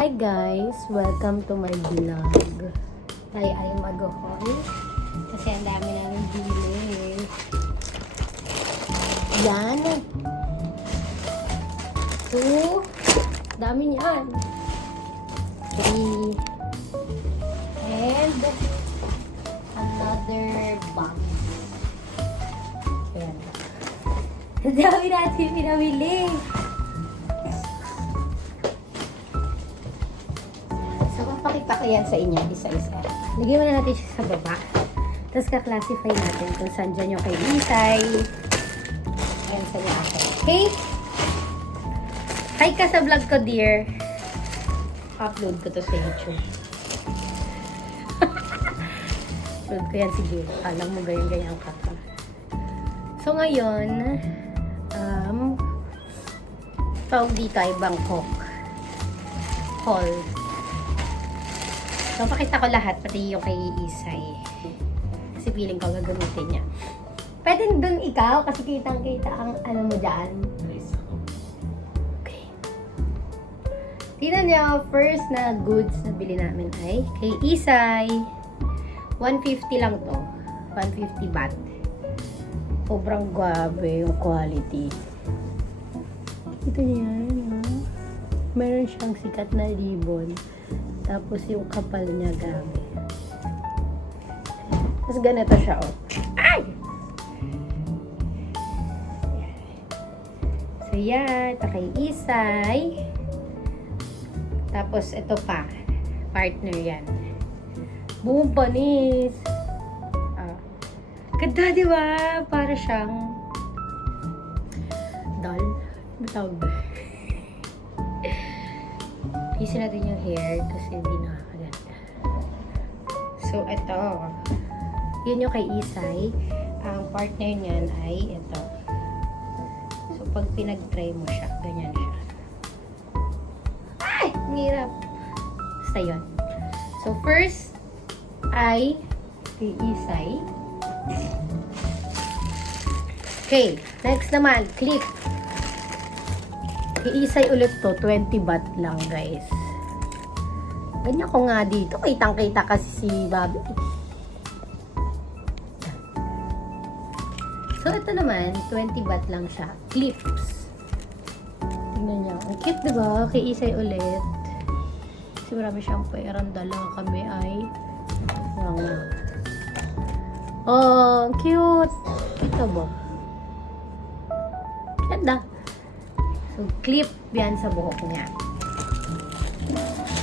Hi guys! Welcome to my vlog. Tayo ay mag-haul kasi ang dami namin bili. Yan. 2. Dami niyan. 3. And another bag. Ayan. Ang dami natin pinamili. Pakita ko yan sa inyo, isa-isa. Lagyan muna natin siya sa baba. Tapos ka-classify natin kung saan dyan yung kay Isay. Ayan sa niya ako. Okay? Hi ka sa vlog ko, dear. Upload ko to sa YouTube. Upload ko yan, sige. Alam mo, ganyan-ganyan ka pa. So, ngayon, tawag dito ay Bangkok haul. So, pakita ko lahat, pati yung kay Isay. Kasi feeling ko gagamitin niya. Pwede dun ikaw, kasi kitang-kita ang ano mo dyan. Okay. Tingnan niyo, first na goods na bili namin ay kay Isay. 150 lang to. 150 baht. Sobrang grabe yung quality. Kita niyo yan, ha? Meron siyang sikat na ribbon. Tapos yung kapal niya gamit. Tapos ganito siya, oh. Ay! So, yan. Ito kay Isay. Tapos, ito pa. Partner yan. Buong panis. Ganda, di ba? Para siyang doll. Matawag ba? Isin natin yung hair kasi hindi nakakaganda. So, ito. Yun yung kay Isay. Ang partner niyan ay ito. So, pag pinag-try mo siya, ganyan siya. Ay! Ang hirap. Basta yun. So, first ay kay Isay. Okay. Next naman, clip. Kay Isay ulit to, 20 baht lang, guys. Ganyan ko nga dito. Kitang-kita kasi si Bobby. So, ito naman, 20 baht lang siya. Clips. Tingnan niyo. Ang cute, diba? Kay Isay ulit. Kasi marami siyang perang dala kami ay oh, cute. Ito ba? Ganda. So, clip yan sa buhok niya.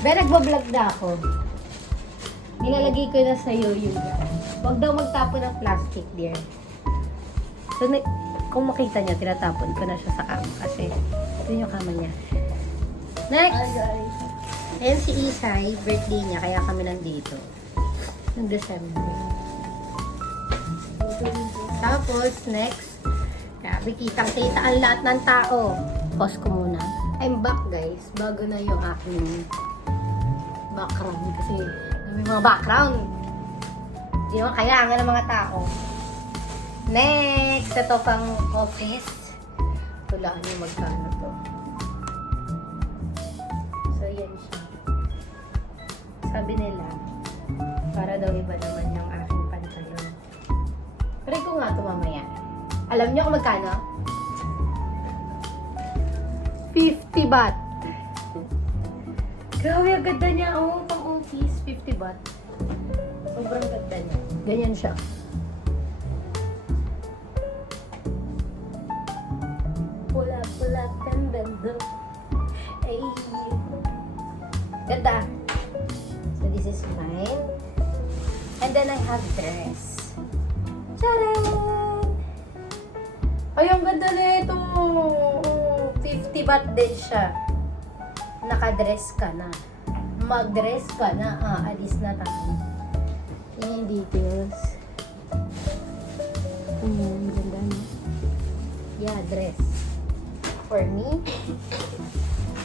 Pero nagbablog na ako. Nilalagay ko na sa yoyo. Huwag daw magtapon ng plastic, dear. So, kung makita niya, tinatapon ko na siya sa kama. Kasi, ito yung kama niya. Next! Ayan si Isay, birthday niya, kaya kami nandito. Noong December. Tapos, next, grabe, kitang-kita ang lahat ng tao. Pause ko muna. I'm back, guys. Bago na yung aking background. Kasi may mga background. Hindi naman kailangan ng mga tao. Next! Ito pang office. Tulaan yung magkano to. So, yan siya. Sabi nila, para daw iba naman yung aking pantalon. Try ko nga ito mamaya. Alam niyo kung magkano? 50 baht. Grabe, ang ganda niya. Oh, pang office, 50 baht. Sobrang ganda niya. Ganyan siya. Pula-pula, tembendo. Ay. Ganda. So, this is mine. And then, I have dress. Tcharam! Ay, ang ganda na ito. 50 baht din siya. Nakadress ka na. Mag-dress ka na. Alis na tayo. Yan yung details. Ganda na. Yeah, dress. For me.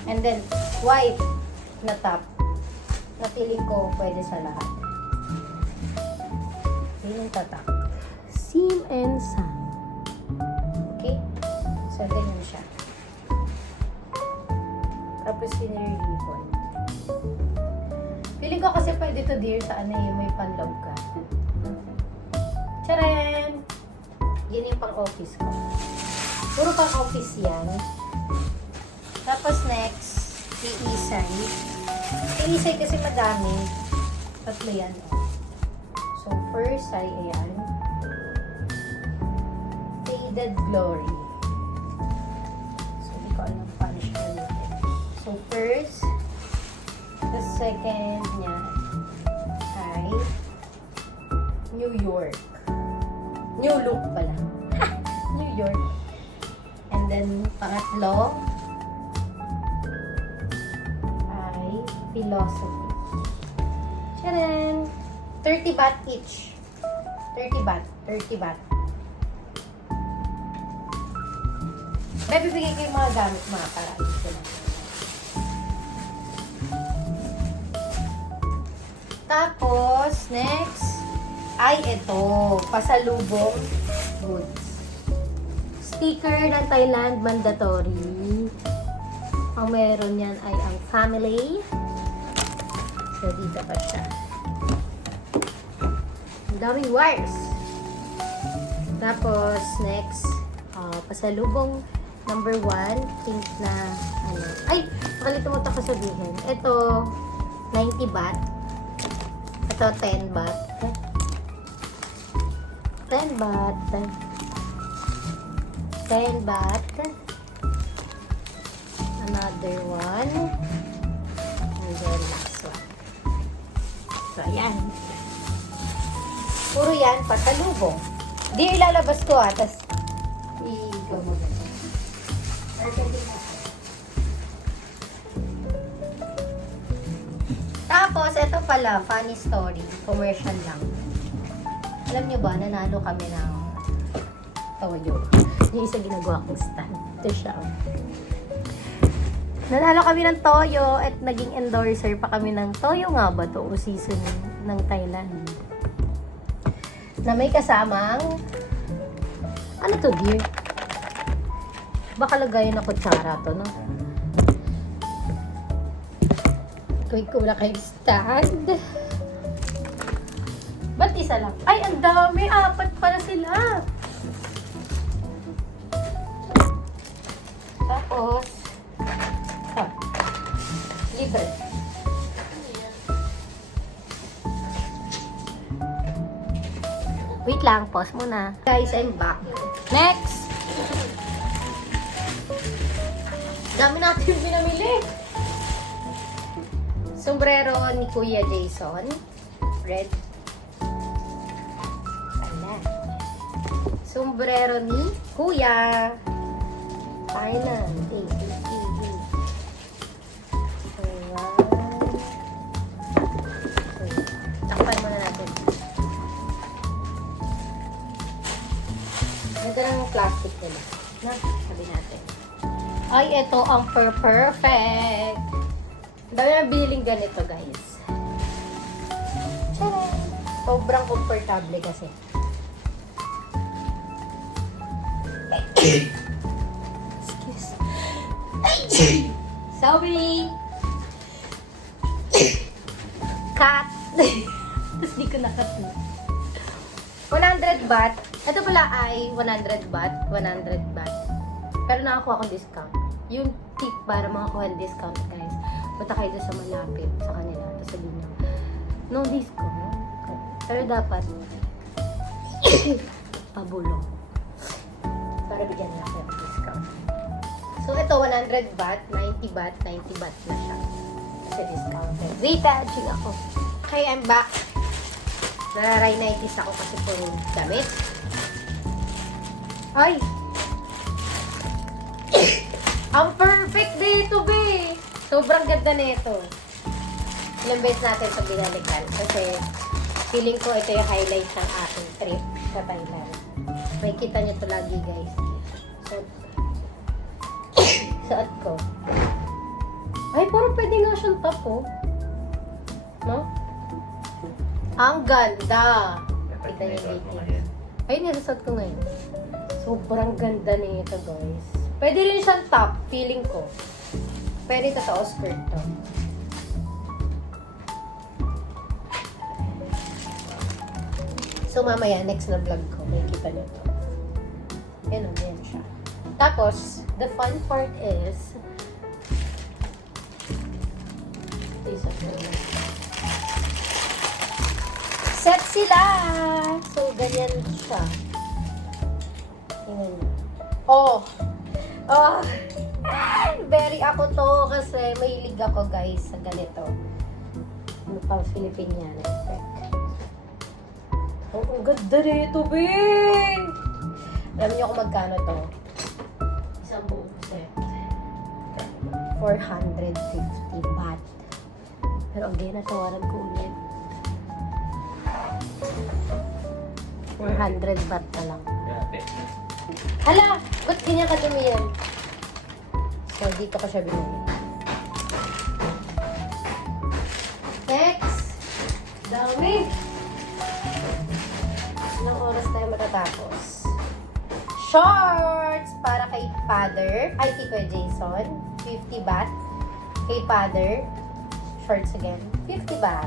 And then, white na top. Napili ko pwede sa lahat. Yun yung tatak. Sim and Sam. Okay? So, ganyan siya. Tapos, siniripon. Feeling ko kasi pwede to dear sa ano yung may panlog ka. Tcharan! Yan yung pang-office ko. Puro pang-office yan. Tapos next, iisay. Iisay kasi madami. Tatlo yan. So, first ay ayan. Faded Glory. So, hindi ko alam paano siya ulitin. So, first, the second niya ay New York. New Look pala. New York. And then, pangatlo ay Philosophy. Tcharan! 30 baht each. 30 baht. 30 baht. May bibigay ko yung mga gamit mga para ito lang. Tapos, next, ay ito, pasalubong goods. Sticker ng Thailand, mandatory. Ang meron yan ay ang family. So, dito pa siya. Ang daming wires. Tapos, next, pasalubong number 1, think na, ano, ay, nakalimutan ko sabihin. Ito, 90 baht. Ito, 10 baht. 10 baht. 10 baht. Another one. And then last one. So, ayan. Puro yan, pasalubong. Di ilalabas ko tapos i-go mo. Tapos, ito pala, funny story. Commercial lang. Alam nyo ba, nanalo kami ng toyo. Yung isa ginagawa kong stand. Ito siya. Nanalo kami ng toyo at naging endorser pa kami ng toyo nga ba to o season ng Thailand. Na may kasamang ano to, dear? Baka lagayan na kutsara to, no? Kuy-kula kayo stand. Ba't isa lang? Ay, ang dami! 4 pala sila! Tapos, libre. Wait lang, pause muna. Guys, I'm back. Next! Dami natin pinamili. Sombrero ni Kuya Jason. Red. Ayan. Sombrero ni Kuya. Thailand. Takpan muna natin. Ito lang plastic nila. Na, sabi natin. Ay, ito ang perfect. Dami na biniling ganito, guys. Tcharan! Sobrang komportable kasi. Excuse. Sorry! Cut! Tapos di ko na-cut na. 100 baht. Ito pala ay 100 baht. 100 baht. Pero nakakuha akong discount. Yung tip para makakuha ng discount, guys. Punta kayo doon sa malapit sa kanila. Tapos sabihin nyo, no discount. Pero dapat, pabulong. Para bigyan natin ng discount. So, ito, 100 baht, 90 baht, 90 baht na siya. Kasi discounted. Retouching ako. Okay, I'm back. Nararay-90s ako kasi puro damit. Ay! Ang perfect dito, be! Sobrang ganda na ito. Ilang beses natin ito binalikan. Kasi feeling ko ito yung highlight ng aking trip sa Thailand. May kita nyo ito lagi, guys. So, suot ko. Ay, parang pwede nga siyang top, oh. No? Ang ganda! Kita nyo dito. Ay, nilasuot ko ngayon. Sobrang ganda nito, guys. Pwede rin siyang top, feeling ko. Pwede totoo skirt to. So, mamaya, next na vlog ko, makikita nyo to. Yan o, yan siya. Tapos, the fun part is, set sila! So, ganyan siya. Tingnan nyo. Oh! Oh! Very ako to kasi mahilig ako guys sa ganito. Ano pa, Filipiniana effect. Oh, ang ganda rito, babe! Alam niyo kung magkano to? Isang buong set. 450 baht. Pero again, natawaran ko ulit. 400 baht na lang. Hala! Ba't ganyan kadumi yan? So, dito ko siya binili. Next! Dami! Ilang oras tayo matatapos? Shorts! Para kay father. Ay, kay Kuya Jason. 50 baht. Kay father. Shorts again. 50 baht.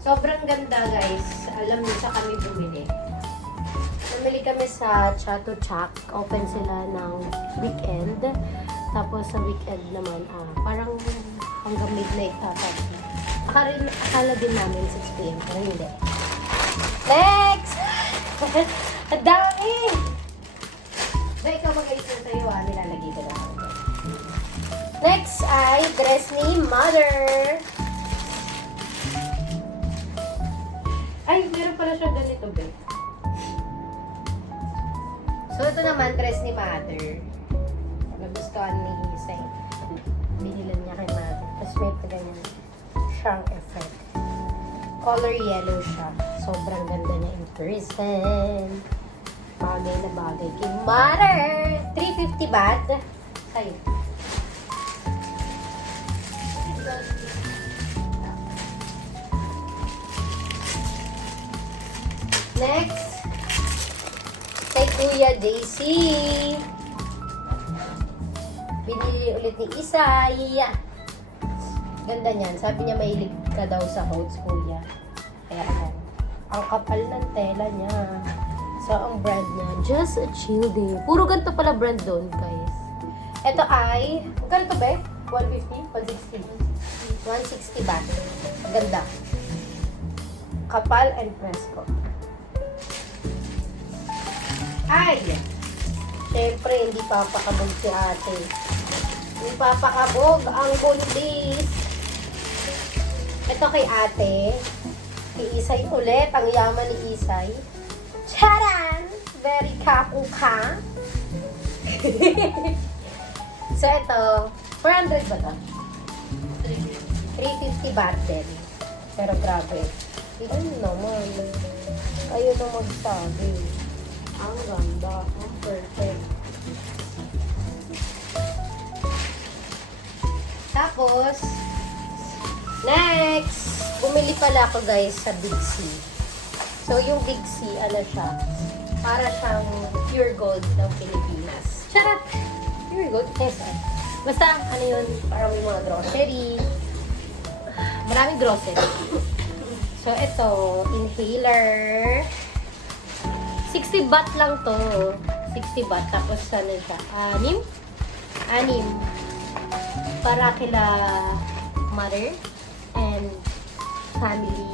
Sobrang ganda, guys. Alam niyo, sa kami bumili. Namili kami sa Chato Chak. Open sila ng weekend. Tapos sa weekend naman, parang hanggang midnight tapos. Akala din namin 6 p.m. Pero hindi. Next! Ang dami! Dahil ikaw mag-ayos na sa'yo, nilalagay ko na ako. Next ay dress ni Mother. Ay, meron pala siya ganito, babe. So, ito naman, dress ni Mother. Nagustuhan ni Hisay. Binilan niya kay Mother. Tapos may pa ganyan siyang effect. Color yellow siya. Sobrang ganda na in person. Bagay na bagay kay Mother. 350 baht. Sa'yo. Next. Kay Kuya JC. Binili ulit ni Isay. Ganda niyan. Sabi niya mahilig ka daw sa coats, Kuya. Kaya yan. Ang kapal ng tela niya. So, ang brand niya, Just a Chill Day. Puro ganito pala brand doon, guys. Ito ay, ganito ba? 150? 160? 160 baht. Ganda. Kapal and presko. Ay! Siyempre, hindi papakabog si ate. Hindi papakabog ang buntis. Ito kay ate. Kay Isay ulit. Ang yaman ni Isay. Charan! Very kakuka. So, ito. 400 ba ito? 350 baht din. Pero grabe. Ano naman? Kayo na magsabi. Ang ganda. Ang perfect. Tapos, next, bumili pala ako guys sa Big C. So, yung Big C, ano siya? Para siyang pure gold ng Pilipinas. Charot! Pure gold? Yes, basta, ano yun? Parang may mga grocery. Maraming grocery. So, ito, inhaler. 60 baht lang to. 60 baht. Tapos, ano siya? 6. Para kila mother and family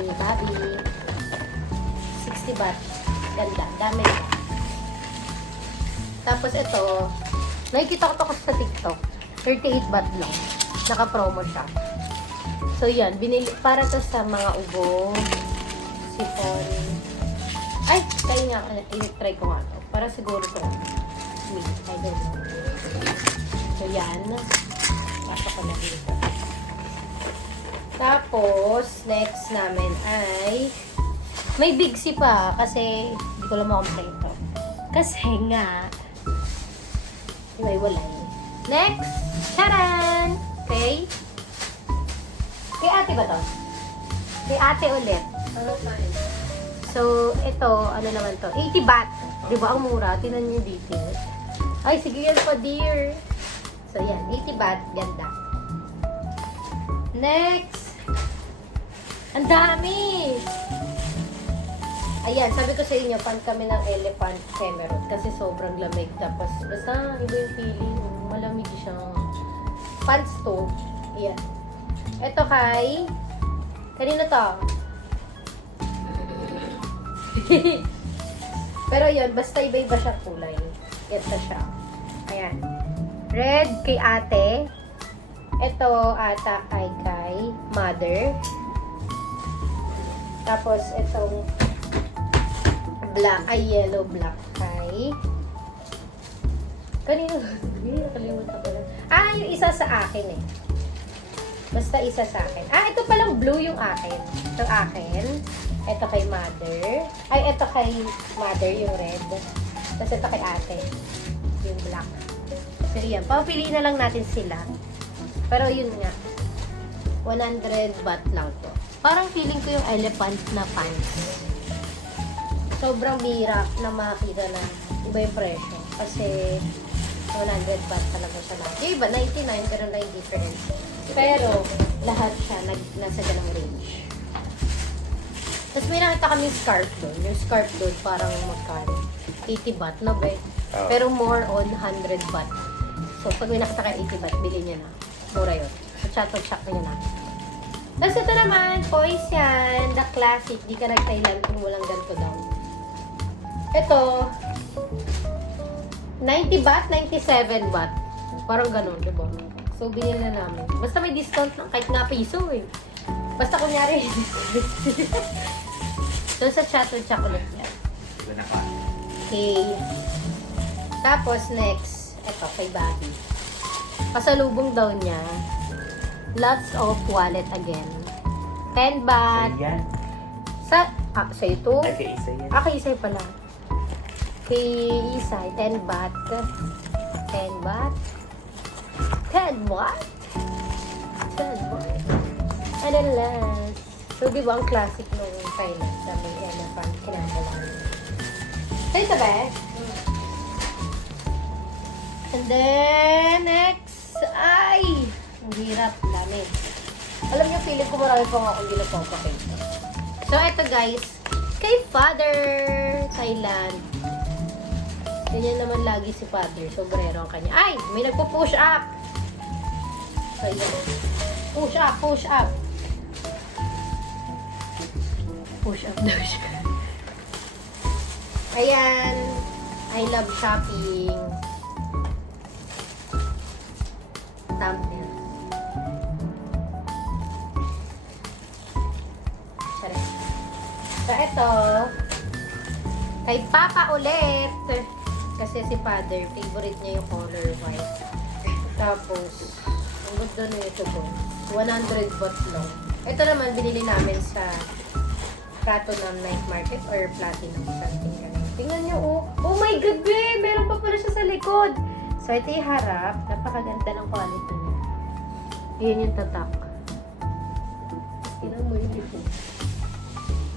ni Bobby. 60 baht. Ganda. Dami. Tapos, ito, nakikita ko to kasi sa TikTok. 38 baht lang. Naka-promo siya. So, yan. Binili, para to sa mga ubo, sipon. Ay, kaya nga, i-try ko nga to. Para siguro to. Wait, I don't know. So, yan. Pasok ko na dito. Tapos, next namin ay may Big C pa kasi hindi ko lang makomplete. Kasi nga may walay. Next! Charan! Okay? Kay ate ba to? Kay ate ulit. So, ito, ano naman to? 80 baht. Di ba ang mura? Tinan niyo dito. Ay, sige yan pa, dear. So, yan. 80 baht. Ganda. Next! Ang dami! Ayan, sabi ko sa inyo, pan kami ng Elephant Emerald kasi sobrang lamig. Tapos, basta iba yung feeling. Malamig siya. Pants to. Ayan. Ito kay... Kanino to? Pero yun, basta iba-iba siya kulay. Ito siya. Ayan. Red kay ate. Ito ata ay kay mother. Tapos itong black ay yellow black kay kanino? Hindi, nakalimutan ko na. Ah, yung isa sa akin eh. Basta isa sa akin. Ah, ito palang blue yung akin. Ito akin. Ito kay mother. Ay, ito kay mother yung red. Tapos ito kay ate. Yung black. Pero yan, papiliin na lang natin sila. Pero yun nga. 100 baht lang to. Parang feeling ko yung elephant na pants. Sobrang hirap na makita na iba yung presyo. Kasi 100 baht talaga siya lahat. Yung iba, 99, pero na difference. Pero, lahat siya nasa ganang range. Tapos may nakita kami scarf doon. Yung scarf doon parang magkano? 80 baht, no ba? Pero more on 100 baht. So, pag may nakita kayo 80 baht, bilhin niya na. Mura yun. So, chat-chat niya na. Tapos ito naman, toys yan. The classic. Di ka nag-Thailand kung walang ganito daw. Ito, 90 baht, 97 baht. Parang ganun, diba? So, binili na namin. Basta may discount lang, kahit nga piso eh. Basta kunyari, doon sa Chato Chocolate yan. Okay. Tapos, next, ito, kay Bobby. Pasalubong daw niya, lots of wallet again. 10 baht. Yan. Sa ito? Kay Isay yan. Kay Isay pala. Kay Isay, 10 baht. 10 baht. 10 baht. 10 baht. And then last. So, di ba ang classic nung Thailand na may elephant kinakalaan. So, ito ba? And then, next, ay! Ang hirap, dami. Alam niyo, feeling ko marami pa nga akong hindi napapakita. So, ito guys, kay Father Thailand. Ganyan naman lagi si Father. Sobrero ang kanya. Ay! May nagpo-push up! So, yan. Push up, push up. Push up daw siya. Ayan. I love shopping. Thumbnail. Sorry. So, ito. Kay Papa ulit. Kasi si Father, favorite niya yung color white. Tapos, ang ganda na ito po. 100 baht lang. Ito naman, binili namin sa Platinum Night Market or Platinum something ganun. Tingnan nyo, oh. Oh my God, babe! Meron pa pala siya sa likod. So, ito yung harap. Napakaganda ng quality niya. Yun yung tatak. Tingnan mo yung ito.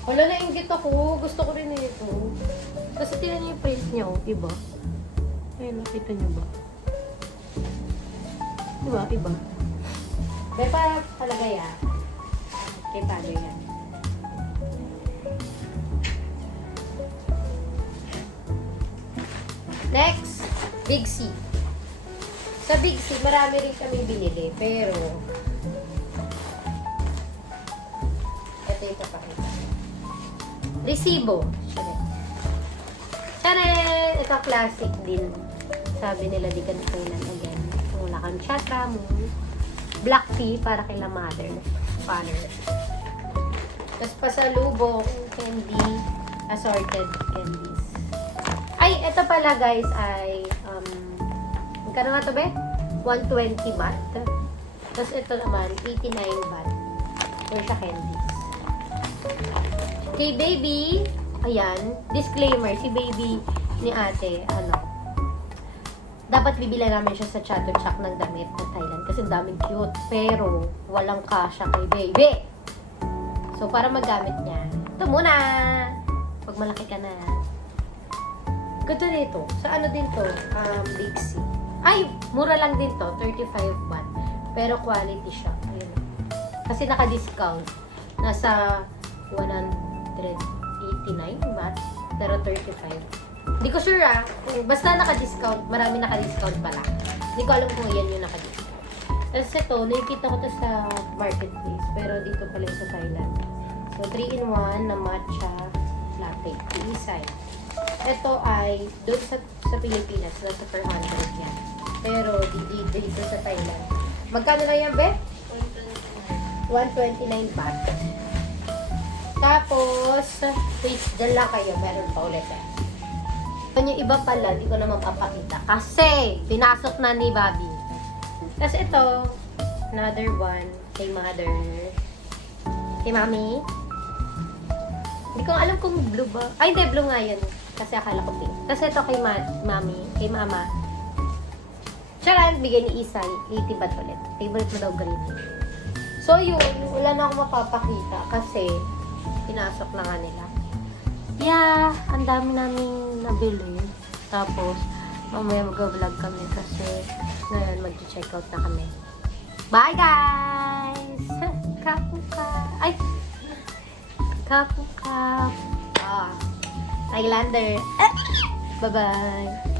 Wala na inggit ako. Gusto ko rin na ito. Kasi tingnan niyo yung print niya, oh. Iba. Ayun, nakita niyo ba? Diba? Iba. Kaya pa talaga yan. Kaya tayo yan. Next, Big C. Sa Big C, marami rin kami binili. Pero, ito yung papakita. Resibo. Tara! Ito classic din. Sabi nila, di ka natulan again. Kung wala kang chatra mo. Black tea para kay la mother. Father. Tapos pasalubong, candy, assorted candies. Ay, ito pala guys ay, magkano nga ito be? 120 baht. Tapos ito naman, 89 baht. Ito siya candies. Kay baby, ayan, disclaimer, si baby ni ate, dapat bibila namin siya sa Chato Chak ng damit ng Thailand kasi daming cute, pero walang kasya kay baby. So, para magamit niya, ito muna! Pag malaki ka na. Ganda nito. Sa ano din to? Big C. Ay! Mura lang din to. 35 baht. Pero quality siya. Ayun. Kasi naka-discount. Nasa 180 29 baht, pero 35. Hindi ko sure basta naka-discount, marami naka-discount pala. Hindi ko alam kung yan yung naka-discount. Tapos ito, nakikita ko to sa marketplace, pero dito pala sa Thailand. So, 3-in-1 na matcha latte, isay. Ito ay, doon sa Pilipinas, nasa 400 yan. Pero, dito sa Thailand. Magkano na yan, Beth? 129 baht. Tapos, wait, dyan lang kayo. Meron pa ulit Yung iba pala, di ko na mapapakita. Kasi, pinasok na ni Bobby. Tapos ito, another one, kay mother. Kay mami. Hindi ko alam kung blue ba. Ay, hindi, blue nga yun. Kasi akala ko pink. Tapos ito kay mami, kay mama. Charan, bigay ni Isay, 80 baht ulit. Favorite mo daw green. So yun, wala na akong mapapakita kasi pinasok na nga nila. Yeah, ang dami namin nabili. Tapos, mamaya mag-vlog kami kasi ngayon mag-check out na kami. Bye guys! Kapuka! Ay! Kapuka! Thailander! Bye-bye!